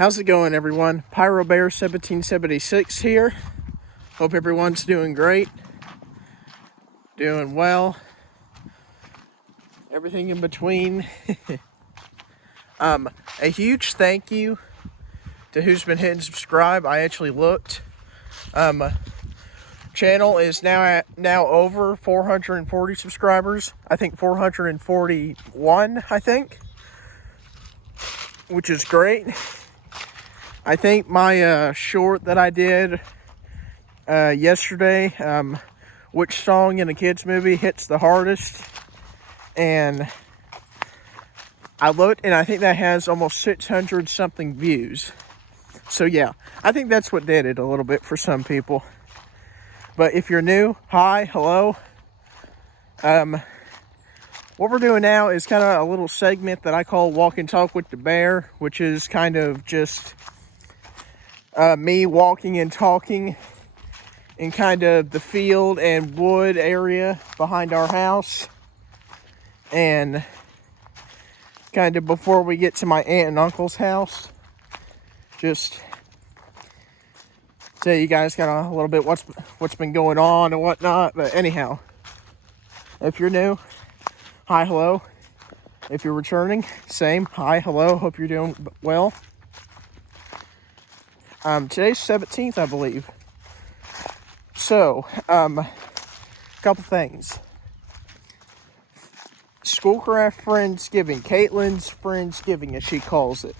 How's it going, everyone? Pyro Bear 1776 here. Hope everyone's doing great, doing well, everything in between. A huge thank you to who's been hitting subscribe. I actually looked. Channel is now over 440 subscribers. I think 441. Which is great. I think my short that I did yesterday, which song in a kids movie hits the hardest, and I looked and I think that has almost 600 something views. So yeah, I think that's what did it a little bit for some people. But if you're new, hi, hello. What we're doing now is kind of a little segment that I call Walk and Talk with the Bear, which is kind of just me walking and talking in kind of the field and wood area behind our house, and kind of before we get to my aunt and uncle's house, just tell you guys kind of a little bit what's been going on and whatnot. But anyhow, if you're new, hi, hello. If you're returning, same, hi, hello. Hope you're doing well. Today's 17th, I believe. So, couple things. Schoolcraft Friendsgiving, Caitlin's Friendsgiving, as she calls it,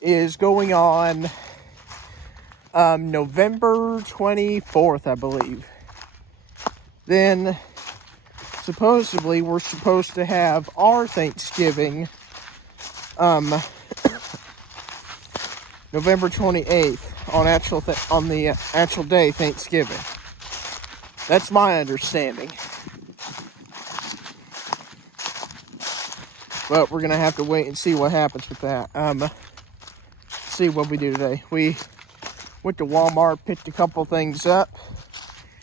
is going on November 24th, I believe. Then, supposedly, we're supposed to have our Thanksgiving November 28th on the actual day, Thanksgiving. That's my understanding. But we're gonna have to wait and see what happens with that. See what we do today. We went to Walmart, picked a couple things up,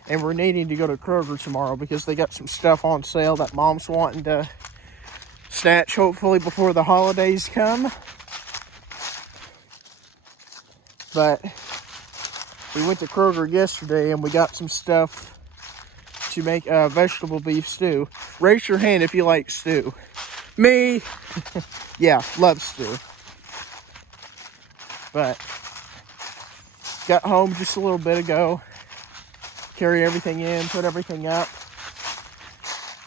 and we're needing to go to Kroger tomorrow because they got some stuff on sale that Mom's wanting to snatch, hopefully before the holidays come. But we went to Kroger yesterday and we got some stuff to make vegetable beef stew. Raise your hand if you like stew. Me, yeah, love stew. But got home just a little bit ago. Carry everything in, put everything up.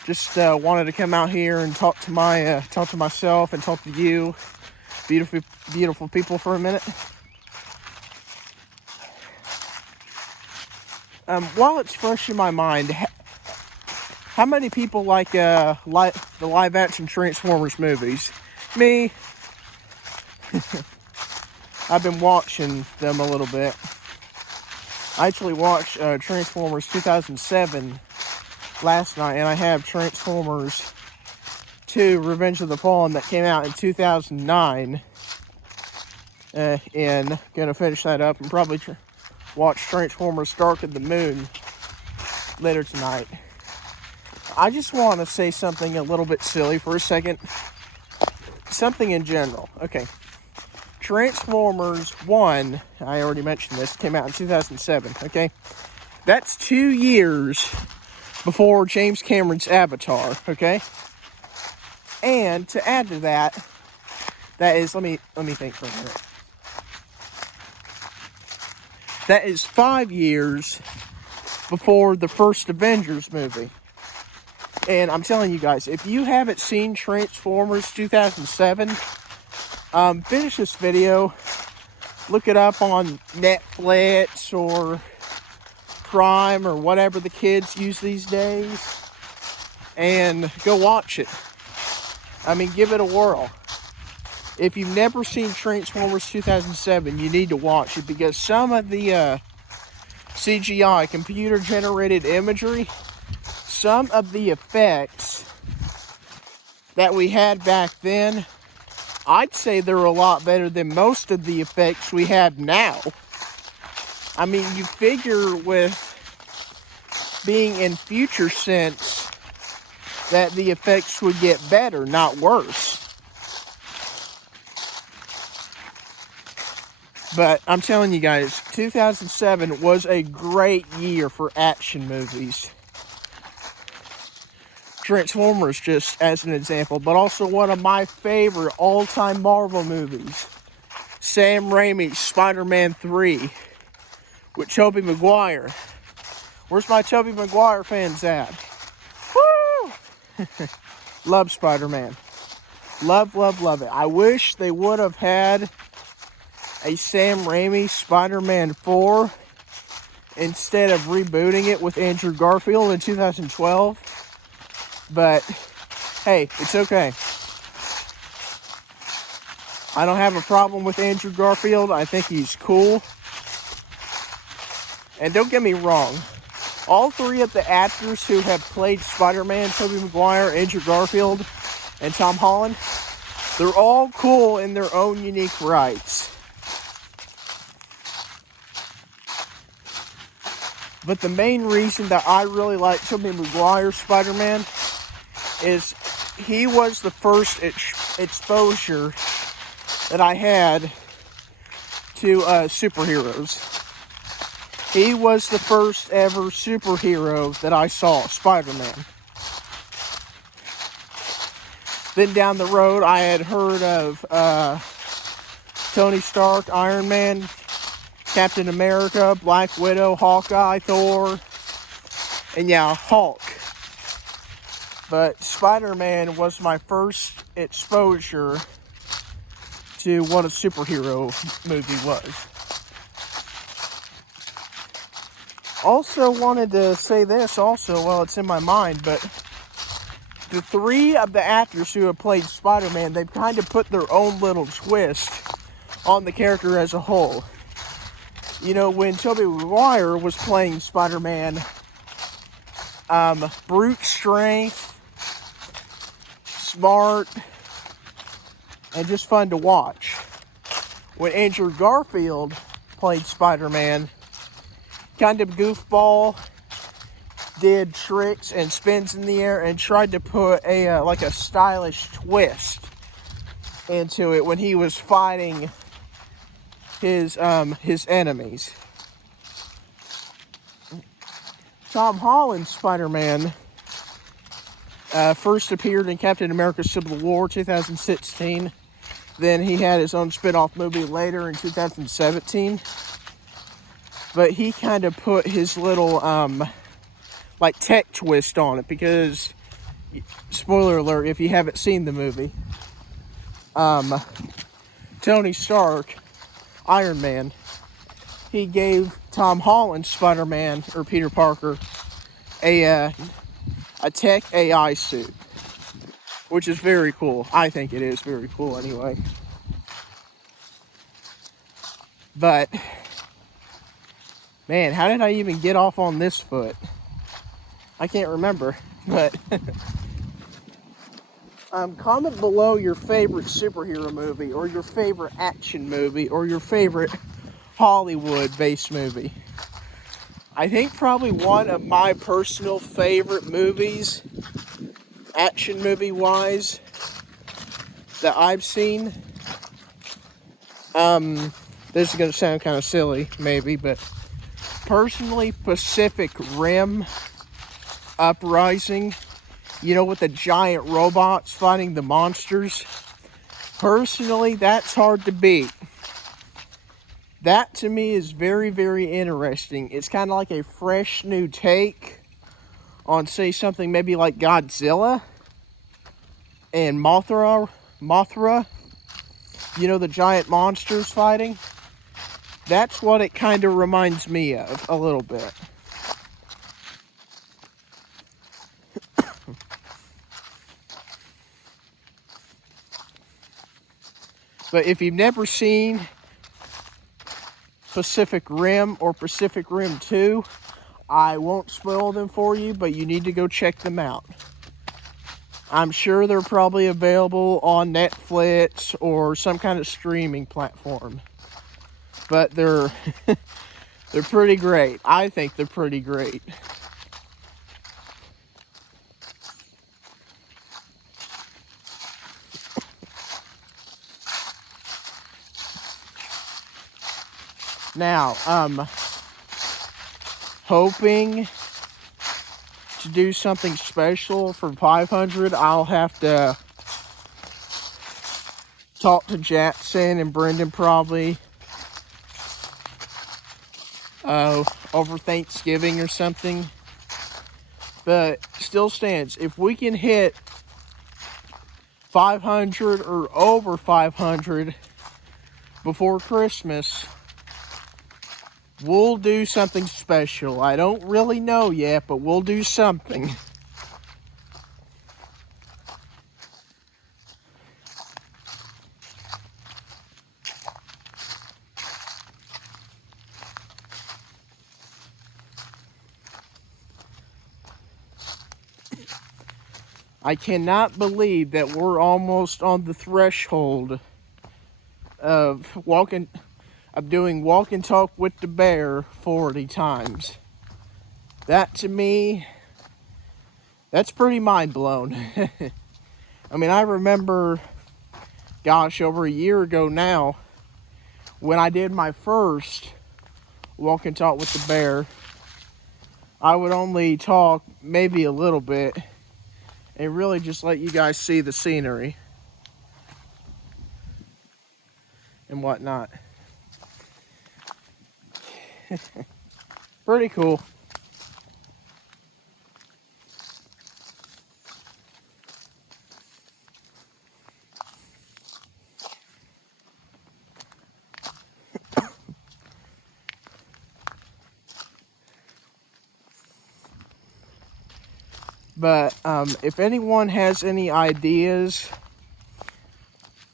Just wanted to come out here and talk to myself and talk to you, beautiful people, for a minute. While it's fresh in my mind, how many people like the live-action Transformers movies? Me. I've been watching them a little bit. I actually watched Transformers 2007 last night, and I have Transformers 2 Revenge of the Fallen that came out in 2009. And gonna finish that up and probably watch Transformers Dark of the Moon later tonight. I just want to say something a little bit silly for a second. Something in general. Okay. Transformers 1, I already mentioned this, came out in 2007, okay? That's 2 years before James Cameron's Avatar, okay? And to add to that, that is, let me think for a minute. That is 5 years before the first Avengers movie. And I'm telling you guys, if you haven't seen Transformers 2007, finish this video, look it up on Netflix or Prime or whatever the kids use these days, and go watch it. I mean, give it a whirl. If you've never seen Transformers 2007, you need to watch it, because some of the CGI, computer-generated imagery, some of the effects that we had back then, I'd say they're a lot better than most of the effects we have now. I mean, you figure with being in future sense that the effects would get better, not worse. But I'm telling you guys, 2007 was a great year for action movies. Transformers, just as an example, but also one of my favorite all-time Marvel movies, Sam Raimi's Spider-Man 3 with Tobey Maguire. Where's my Tobey Maguire fans at? Woo! Love Spider-Man. Love, love, love it. I wish they would have had a Sam Raimi Spider-Man 4 instead of rebooting it with Andrew Garfield in 2012. But, hey, it's okay. I don't have a problem with Andrew Garfield. I think he's cool. And don't get me wrong, all three of the actors who have played Spider-Man, Tobey Maguire, Andrew Garfield, and Tom Holland, they're all cool in their own unique rights. But the main reason that I really like Tobey Maguire's Spider-Man is he was the first exposure that I had to superheroes. He was the first ever superhero that I saw, Spider-Man. Then down the road, I had heard of Tony Stark, Iron Man, Captain America, Black Widow, Hawkeye, Thor, and yeah, Hulk. But Spider-Man was my first exposure to what a superhero movie was. Also wanted to say this also, well, it's in my mind, but the three of the actors who have played Spider-Man, they've kind of put their own little twist on the character as a whole. You know, when Tobey Maguire was playing Spider-Man, brute strength, smart, and just fun to watch. When Andrew Garfield played Spider-Man, kind of goofball, did tricks and spins in the air, and tried to put a like a stylish twist into it when he was fighting his enemies. Tom Holland's Spider-Man first appeared in Captain America Civil War 2016. Then he had his own spin-off movie later in 2017. But he kind of put his little like tech twist on it, because, spoiler alert if you haven't seen the movie, Tony Stark, Iron Man, he gave Tom Holland, Spider-Man, or Peter Parker, a tech AI suit, which is very cool. I think it is very cool anyway. But, man, how did I even get off on this foot? I can't remember, but comment below your favorite superhero movie, or your favorite action movie, or your favorite Hollywood-based movie. I think probably one of my personal favorite movies, action movie-wise, that I've seen, this is going to sound kind of silly, maybe, but personally, Pacific Rim Uprising, you know, with the giant robots fighting the monsters. Personally, that's hard to beat. That, to me, is very, very interesting. It's kind of like a fresh new take on, say, something maybe like Godzilla and Mothra, you know, the giant monsters fighting. That's what it kind of reminds me of, a little bit. But if you've never seen Pacific Rim or Pacific Rim 2, I won't spoil them for you, but you need to go check them out. I'm sure they're probably available on Netflix or some kind of streaming platform. But they're they're pretty great. I think they're pretty great. Now, hoping to do something special for 500. I'll have to talk to Jackson and Brendan probably over Thanksgiving or something. But still stands. If we can hit 500 or over 500 before Christmas, we'll do something special. I don't really know yet, but we'll do something. I cannot believe that we're almost on the threshold of doing walk and talk with the bear 40 times. That to me, that's pretty mind blown. I mean, I remember, gosh, over a year ago now, when I did my first walk and talk with the bear, I would only talk maybe a little bit and really just let you guys see the scenery and whatnot. Pretty cool. But if anyone has any ideas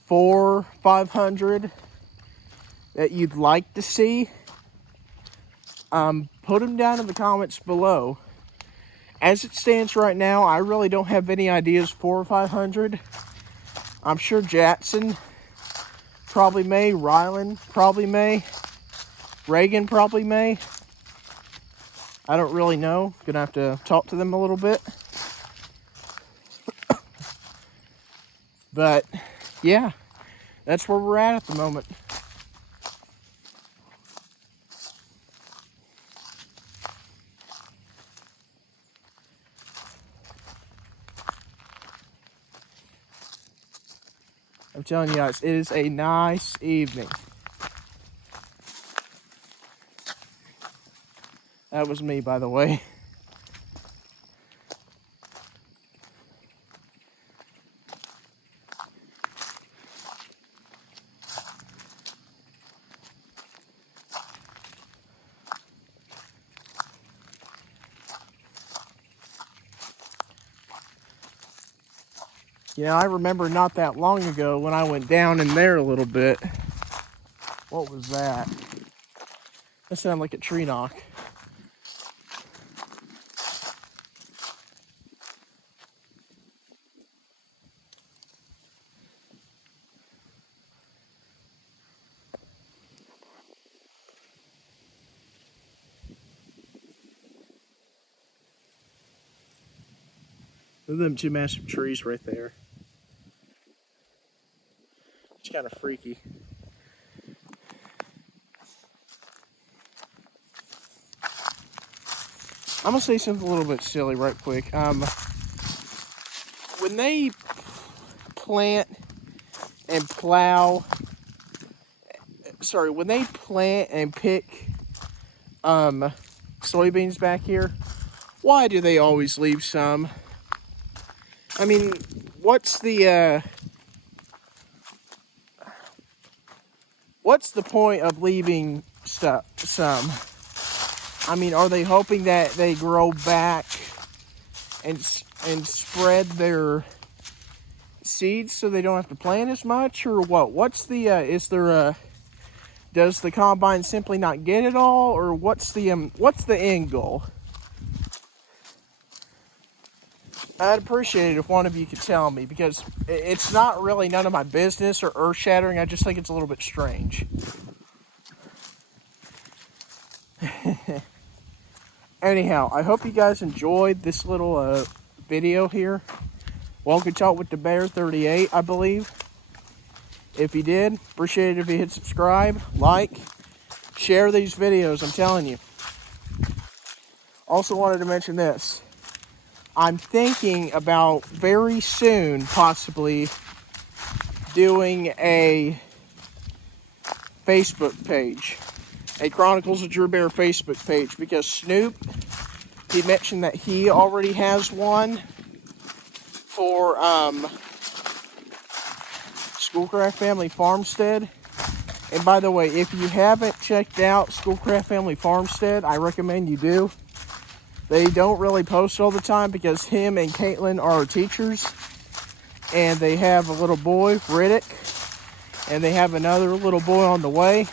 for 500 that you'd like to see, put them down in the comments below. As it stands right now, I really don't have any ideas for 500. I'm sure Jackson probably may, Rylan probably may, Reagan probably may. I don't really know. Gonna have to talk to them a little bit. But yeah, that's where we're at the moment. I'm telling you guys, it is a nice evening. That was me, by the way. You know, I remember not that long ago when I went down in there a little bit. What was that? That sounded like a tree knock. Look at them two massive trees right there. It's kind of freaky. I'm gonna say something a little bit silly right quick. When they plant and plow, when they plant and pick soybeans back here, why do they always leave some? I mean, what's the point of leaving some? I mean, are they hoping that they grow back and spread their seeds so they don't have to plant as much, or what? What's the does the combine simply not get it all, or what's the end goal? I'd appreciate it if one of you could tell me, because it's not really none of my business or earth-shattering. I just think it's a little bit strange. Anyhow, I hope you guys enjoyed this little video here. Welcome to Talk with the Bear 38, I believe. If you did, appreciate it if you hit subscribe, like, Share these videos, I'm telling you. Also wanted to mention this. I'm thinking about very soon possibly doing a Facebook page. A Chronicles of Drew Bear Facebook page, because Snoop, he mentioned that he already has one for Schoolcraft Family Farmstead. And by the way, if you haven't checked out Schoolcraft Family Farmstead, I recommend you do. They don't really post all the time because him and Caitlin are teachers. And they have a little boy, Riddick. And they have another little boy on the way.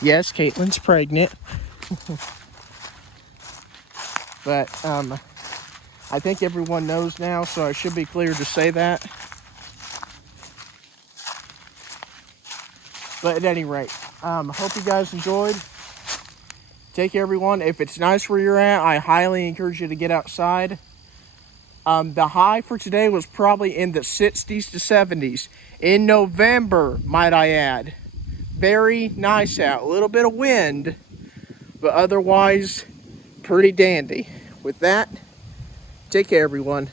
Yes, Caitlin's pregnant. But I think everyone knows now, so I should be clear to say that. But at any rate, hope you guys enjoyed. Take care, everyone. If it's nice where you're at, I highly encourage you to get outside. The high for today was probably in the 60s to 70s. In November, might I add. Very nice out. A little bit of wind, but otherwise pretty dandy. With that, take care, everyone.